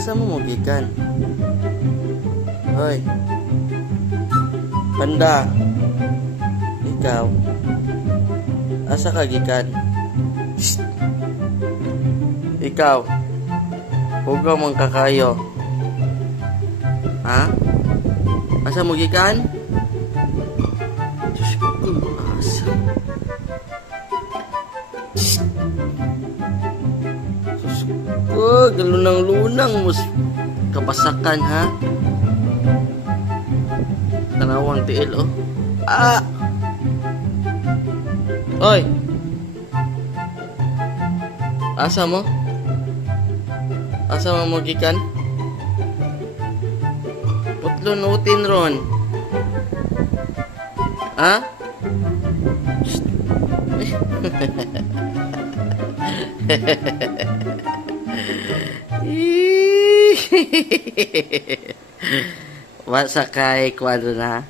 Asa mo gikan? Hoy. Panda. Ikaw. Asa ka gikan? Shh. Ikaw. Hugaw mong kakayo. Ha? Asa mo gikan? Diyos ko, asa. Shh. Sus ko, galunang-lunang mus kapasakan ha. Tanawang tiil oh. Ah! Oy! Asa mo? Asa mo magikan? Putlon utin ron. Ha? Shh. Wasa kay kwadro na.